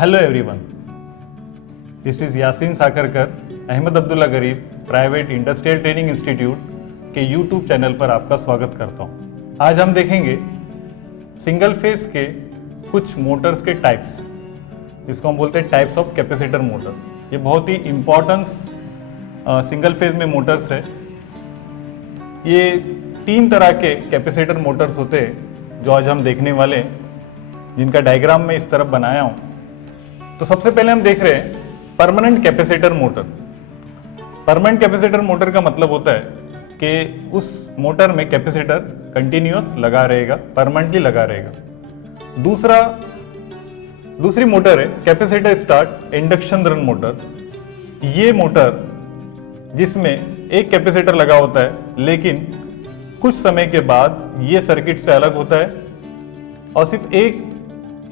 Hello everyone, this is Yasin Sakarkar, Ahmed Abdullah Gharib private industrial training institute के YouTube channel पर आपका स्वागत करता हूं। आज हम देखेंगे सिंगल फेज के कुछ मोटर्स के टाइप्स, जिसको हम बोलते हैं टाइप्स ऑफ कैपेसिटर मोटर। ये बहुत ही इम्पोर्टेंस सिंगल फेज में मोटर्स है। ये 3 तरह के कैपेसिटर मोटर्स होते हैं जो आज हम देखने वाले हैं, जिनका डायग्राम मैं इस तरफ बनाया हूं। तो सबसे पहले हम देख रहे हैं permanent capacitor motor. Permanent capacitor motor का मतलब होता है कि उस मोटर में कैपेसिटर कंटिन्यूअस लगा रहेगा, परमानेंटली लगा रहेगा। दूसरी मोटर है capacitor start induction run motor. ये मोटर जिसमें एक कैपेसिटर लगा होता है, लेकिन कुछ समय के बाद ये सर्किट से अलग होता है और सिर्फ एक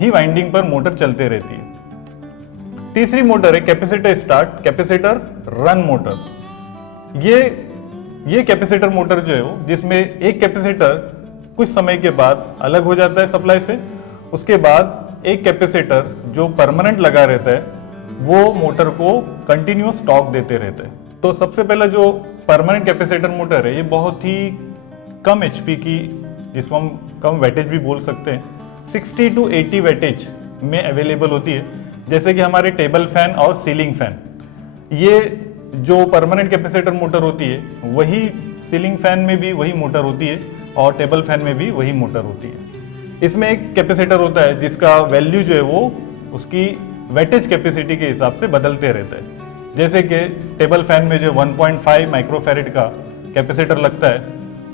ही वाइंडिंग पर मोटर चलते रहती है। तीसरी मोटर है capacitor start capacitor run motor. ये कैपेसिटर मोटर जो है वो जिसमें एक कैपेसिटर कुछ समय के बाद अलग हो जाता है सप्लाई से, उसके बाद एक कैपेसिटर जो परमानेंट लगा रहता है वो मोटर को कंटिन्यूअस टॉर्क देते रहता है। तो सबसे पहला जो परमानेंट कैपेसिटर मोटर है, ये बहुत ही कम एचपी की, जिसको हम कम वेटेज भी बोल सकते हैं, 60 to 80 वेटेज में अवेलेबल होती है। जैसे कि हमारे टेबल फैन और सीलिंग फैन, ये जो परमानेंट कैपेसिटर मोटर होती है वही सीलिंग फैन में भी वही मोटर होती है और टेबल फैन में भी वही मोटर होती है। इसमें एक कैपेसिटर होता है जिसका वैल्यू जो है वो उसकी वेटेज कैपेसिटी के हिसाब से बदलते रहता है। जैसे कि टेबल फैन में जो 1.5 माइक्रोफैरेड का कैपेसिटर लगता है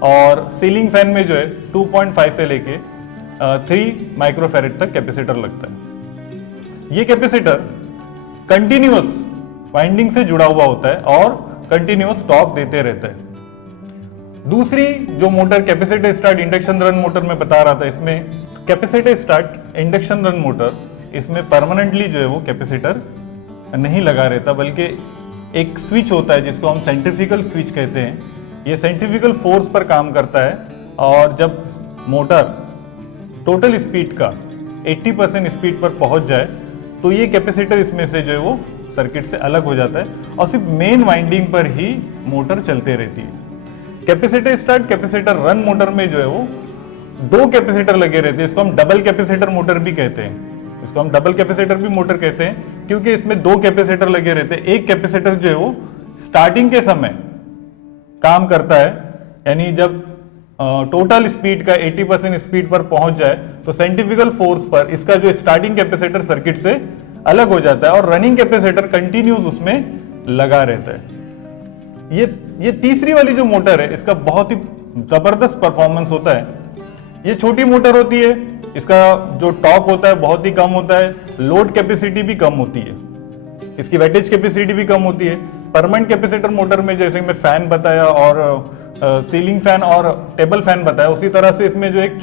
और सीलिंग फैन में जो है 2.5 से लेके 3 माइक्रोफैरेड तक कैपेसिटर लगता है। ये कैपेसिटर कंटिन्यूअस वाइंडिंग से जुड़ा हुआ होता है और कंटिन्यूअस टॉर्क देते रहता है। दूसरी जो motor capacitor start induction run motor में बता रहा था, इसमें capacitor start induction run motor, इसमें परमानेंटली जो है वो कैपेसिटर नहीं लगा रहता, बल्कि एक स्विच होता है जिसको हम सेंट्रीफ्यूगल स्विच कहते हैं। ये सेंट्रीफ्यूगल फोर्स पर काम करता है और जब मोटर टोटल स्पीड का 80% स्पीड पर पहुंच जाए तो ये कैपेसिटर इसमें से जो है वो सर्किट से अलग हो जाता है और सिर्फ मेन वाइंडिंग पर ही मोटर चलते रहती है। Capacitor start capacitor run motor में जो है वो 2 कैपेसिटर लगे रहते हैं। इसको हम डबल कैपेसिटर मोटर भी कहते हैं। इसको हम डबल कैपेसिटर भी मोटर कहते हैं क्योंकि इसमें 2 कैपेसिटर लगे रहते हैं। एक कैपेसिटर जो है वो स्टार्टिंग के समय काम करता है, यानी जब टोटल स्पीड का 80% स्पीड पर पहुंच जाए तो सेंट्रीफ्यूगल फोर्स पर इसका जो स्टार्टिंग कैपेसिटर सर्किट से अलग हो जाता है और रनिंग कैपेसिटर कंटिन्यूस उसमें लगा रहता है। ये तीसरी वाली जो मोटर है, इसका बहुत ही जबरदस्त परफॉर्मेंस होता है। ये छोटी मोटर होती है, इसका जो टॉर्क होता है बहुत ही कम होता है, लोड कैपेसिटी भी कम होती है, इसकी वेटेज कैपेसिटी भी कम होती है। परमानेंट कैपेसिटर मोटर में जैसे मैं फैन बताया और सीलिंग फैन और टेबल फैन बताया, उसी तरह से इसमें जो एक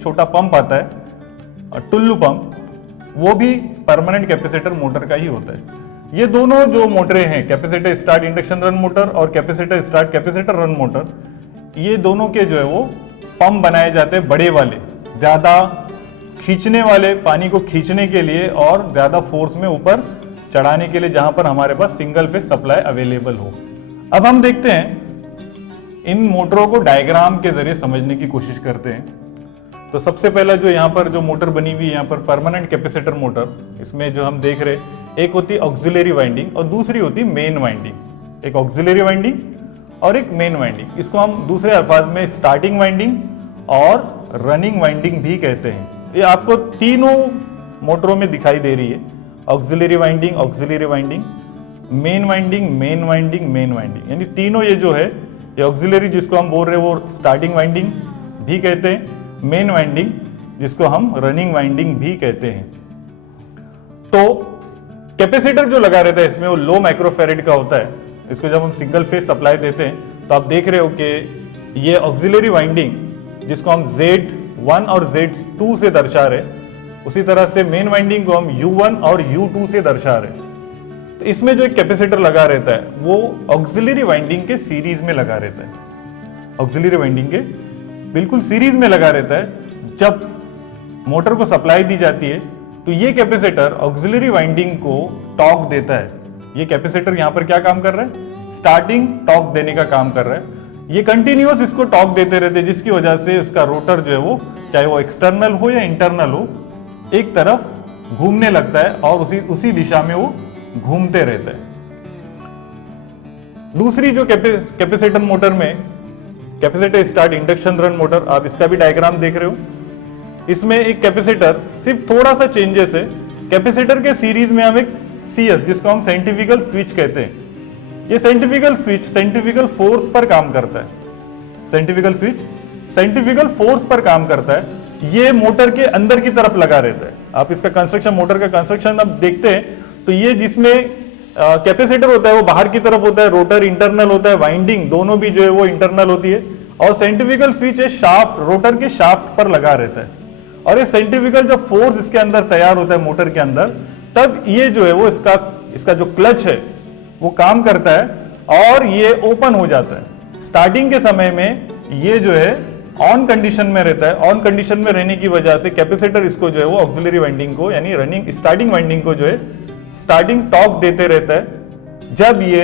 छोटा पंप आता है, टुल्लू पंप, वो भी परमानेंट कैपेसिटर मोटर का ही होता है। ये दोनों जो मोटरें हैं, capacitor start induction run motor और capacitor start capacitor run motor, ये दोनों के जो है वो पंप बनाए जाते हैं बड़े वाले, ज्यादा खींचने वाले, पानी को खींचने के लिए और ज्यादा फोर्स में ऊपर चढ़ाने के लिए, जहां पर हमारे पास सिंगल फेज सप्लाई अवेलेबल हो। अब हम देखते हैं इन मोटरों को डायग्राम के जरिए समझने की कोशिश करते हैं। तो सबसे पहला जो यहाँ पर जो मोटर बनी हुई है, यहाँ पर परमानेंट कैपेसिटर मोटर, इसमें जो हम देख रहे हैं, एक होती है ऑक्सिलरी वाइंडिंग और दूसरी होती है मेन वाइंडिंग। एक ऑक्सिलरी वाइंडिंग और एक मेन वाइंडिंग, इसको हम दूसरे अल्फाज में स्टार्टिंग वाइंडिंग और रनिंग वाइंडिंग भी कहते हैं। ये आपको तीनों मोटरों में दिखाई दे रही है, auxiliary winding, auxiliary winding, main winding, main winding, main winding, यानी तीनों ये जो है, ये ऑक्सिलरी जिसको हम बोल रहे हैं वो स्टार्टिंग वाइंडिंग भी कहते हैं, मेन वाइंडिंग जिसको हम रनिंग वाइंडिंग भी कहते हैं। तो कैपेसिटर जो लगा रहता है इसमें वो लो माइक्रोफैरेड का होता है। इसको जब हम सिंगल फेज सप्लाई देते हैं तो आप देख रहे हो कि ये ऑक्सिलरी वाइंडिंग जिसको हम Z1 और Z2 से दर्शा रहे, उसी तरह से मेन वाइंडिंग को हम U1 और U2 से दर्शा रहे। तो इसमें जो एक कैपेसिटर लगा रहता है वो ऑक्सिलरी वाइंडिंग के सीरीज में लगा रहता है, ऑक्सिलरी वाइंडिंग के बिल्कुल सीरीज में लगा रहता है। जब मोटर को सप्लाई दी जाती है तो ये कैपेसिटर ऑक्सिलरी वाइंडिंग को टॉर्क देता है। ये कैपेसिटर यहाँ पर क्या काम कर रहा है, स्टार्टिंग टॉर्क देने का काम कर रहा है। ये कंटिन्यूअस इसको टॉर्क देते रहते हैं, जिसकी वजह से उसका रोटर जो है वो, चाहे वो एक्सटर्नल हो या इंटरनल हो, एक तरफ घूमने लगता है और उसी दिशा में वो घूमते रहता है। दूसरी जो कैपेसिटर मोटर में, capacitor start induction run motor, आप इसका भी डायग्राम देख रहे हो। इसमें एक कैपेसिटर सिर्फ थोड़ा सा चेंजेस है। कैपेसिटर के सीरीज में हम एक CS, जिसको हम सेंट्रीफ्यूगल स्विच कहते हैं, ये सेंट्रीफ्यूगल स्विच सेंट्रीफ्यूगल फोर्स पर काम करता है। सेंट्रीफ्यूगल स्विच सेंट्रीफ्यूगल फोर्स पर काम करता है। ये मोटर के अंदर की तरफ लगा रहता है। आप इसका कंस्ट्रक्शन, मोटर का कंस्ट्रक्शन अब देखते हैं तो ये जिसमें कैपेसिटर होता है वो बाहर की तरफ होता है, रोटर इंटरनल होता है, वाइंडिंग दोनों भी जो है वो इंटरनल होती है, और सेंट्रीफ्यूगल स्विच है शाफ्ट, रोटर के शाफ्ट पर लगा रहता है। और ये सेंट्रीफ्यूगल जब फोर्स इसके अंदर तैयार होता है मोटर के अंदर, तब ये जो है वो इसका जो क्लच है वो काम करता है और ये ओपन हो जाता है। स्टार्टिंग के समय में ये जो है ऑन कंडीशन में रहता है। ऑन कंडीशन में रहने की वजह से कैपेसिटर इसको जो है वो ऑक्सिलरी वाइंडिंग को, यानी रनिंग स्टार्टिंग वाइंडिंग को जो है स्टार्टिंग टॉर्क देते रहता है। जब ये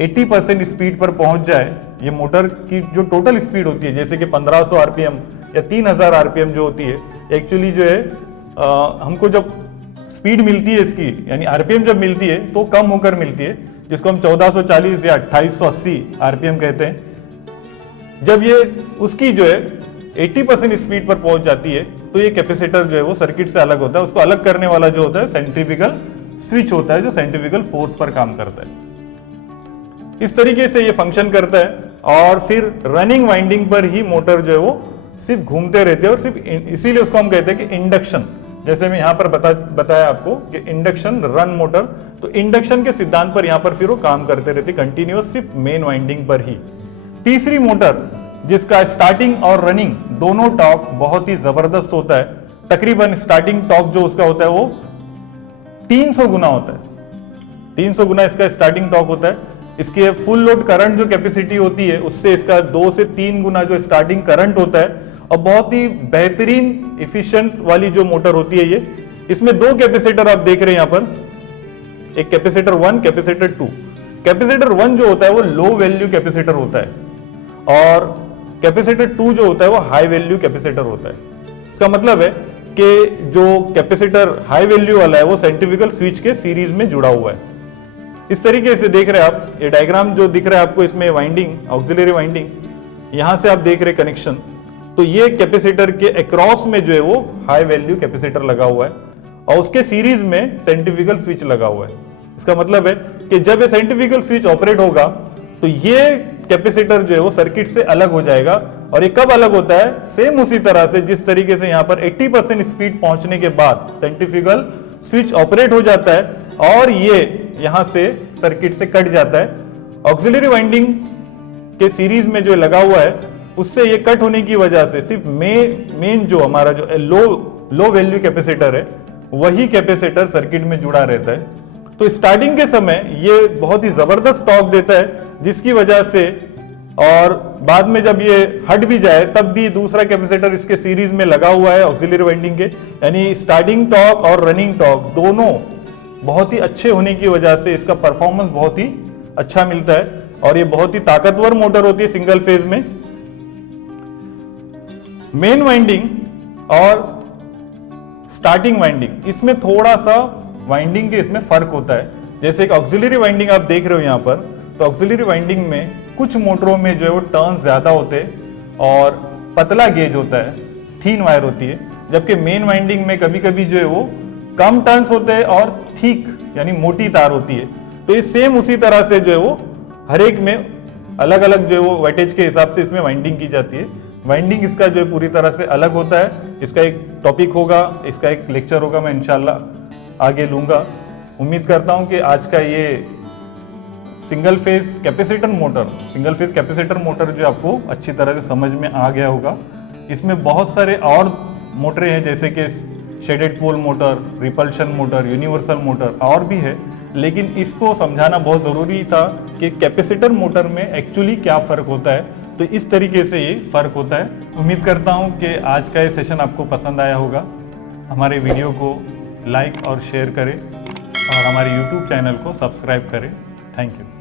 80% स्पीड पर पहुंच जाए, ये मोटर की जो टोटल स्पीड होती है, जैसे कि 1500 आरपीएम या 3000 आरपीएम जो होती है, एक्चुअली जो है हमको जब स्पीड मिलती है इसकी, यानी आरपीएम जब मिलती है तो कम होकर मिलती है, जिसको हम 1440 या 2880 आरपीएम कहते हैं। जब ये उसकी जो है 80% स्पीड पर पहुंच जाती है तो ये कैपेसिटर जो है वो सर्किट से अलग होता है। उसको अलग करने वाला जो होता है सेंट्रीफ्यूगल स्विच होता है, जो सेंट्रीफ्यूगल फोर्स पर काम करता है। इस तरीके से ये फंक्शन करता है और फिर रनिंग वाइंडिंग पर ही मोटर जो है वो सिर्फ घूमते रहते हैं, और सिर्फ इसीलिए उसको हम कहते हैं कि इंडक्शन, जैसे मैं यहां पर बताया आपको कि इंडक्शन रन मोटर, तो इंडक्शन के सिद्धांत पर यहां पर फिर वो काम करते रहते कंटिन्यूअस, सिर्फ मेन वाइंडिंग पर ही। तीसरी मोटर जिसका स्टार्टिंग और रनिंग दोनों टॉर्क बहुत ही जबरदस्त होता है, तकरीबन स्टार्टिंग टॉर्क जो उसका होता है वो 300 गुना होता है। 300 गुना इसका स्टार्टिंग टॉर्क होता है। इसके फुल लोड करंट जो कैपेसिटी होती है उससे इसका 2 से 3 गुना जो स्टार्टिंग करंट होता है, और बहुत ही बेहतरीन इफिशिएंट वाली जो मोटर होती है ये। इसमें 2 कैपेसिटर आप देख रहे हैं यहां पर, एक कैपेसिटर 1, कैपेसिटर 2। कैपेसिटर 1 जो होता है वो लो वैल्यू कैपेसिटर होता है, और कैपेसिटर 2 जो होता है वो हाई वैल्यू कैपेसिटर होता है। इसका मतलब है कि जो कैपेसिटर हाई वैल्यू वाला है वो सेंट्रीफ्यूगल स्विच के सीरीज में जुड़ा हुआ है। इस तरीके से देख रहे हैं आप, ये डायग्राम जो दिख रहा है आपको, इसमें वाइंडिंग, ऑक्सिलरी वाइंडिंग, यहां से आप देख रहे कनेक्शन, तो ये कैपेसिटर के अक्रॉस में जो है वो हाई वैल्यू कैपेसिटर लगा हुआ है, और उसके सीरीज में सेंट्रीफ्यूगल स्विच लगा हुआ है। इसका मतलब है कि जब ये सेंट्रीफ्यूगल स्विच ऑपरेट होगा तो ये कैपेसिटर जो है वो सर्किट से अलग हो जाएगा। और ये कब अलग होता है, सेम उसी तरह से जिस तरीके से यहां पर 80% स्पीड पहुंचने के बाद सेंट्रीफ्यूगल स्विच ऑपरेट हो जाता है और ये यहां से सर्किट से कट जाता है। ऑक्सिलरी वाइंडिंग के सीरीज में जो लगा हुआ है उससे ये कट होने की वजह से सिर्फ मेन जो हमारा जो लो वैल्यू कैपेसिटर है वही कैपेसिटर सर्किट में जुड़ा रहता है। तो स्टार्टिंग के समय ये बहुत ही जबरदस्त टॉर्क देता है, जिसकी वजह से, और बाद में जब ये हट भी जाए तब भी दूसरा कैपेसिटर इसके सीरीज में लगा हुआ है ऑक्सिलरी वाइंडिंग के, यानी स्टार्टिंग टॉर्क और रनिंग टॉर्क दोनों बहुत ही अच्छे होने की वजह से इसका परफॉर्मेंस बहुत ही अच्छा मिलता है, और ये बहुत ही ताकतवर मोटर होती है सिंगल फेज में। मेन वाइंडिंग और स्टार्टिंग वाइंडिंग, इसमें थोड़ा सा वाइंडिंग के इसमें फर्क होता है। जैसे एक ऑक्सिलरी वाइंडिंग आप देख रहे हो यहां पर, तो ऑक्सिलरी वाइंडिंग में कुछ मोटरों में जो है वो टर्न्स ज्यादा होते हैं और पतला गेज होता है, थीन वायर होती है, जबकि मेन वाइंडिंग में कभी कभी जो है वो कम टर्न्स होते हैं और थिक यानी मोटी तार होती है। तो ये सेम उसी तरह से जो है वो हर एक में अलग अलग जो है वो वेटेज के हिसाब से इसमें वाइंडिंग की जाती है। वाइंडिंग इसका जो है पूरी तरह से अलग होता है। इसका एक टॉपिक होगा, इसका एक लेक्चर होगा, मैं इंशाल्लाह आगे लूंगा। उम्मीद करता हूं कि आज का ये सिंगल फेज कैपेसिटर मोटर जो आपको अच्छी तरह से समझ में आ गया होगा। इसमें बहुत सारे और मोटरें हैं, जैसे कि shaded pole motor, repulsion motor, universal motor और भी है, लेकिन इसको समझाना बहुत ज़रूरी था कि कैपेसिटर मोटर में एक्चुअली क्या फ़र्क होता है। तो इस तरीके से ये फ़र्क होता है। उम्मीद करता हूँ कि आज का ये सेशन आपको पसंद आया होगा। हमारे वीडियो को लाइक और शेयर करें और हमारे YouTube चैनल को सब्सक्राइब करें। Thank you.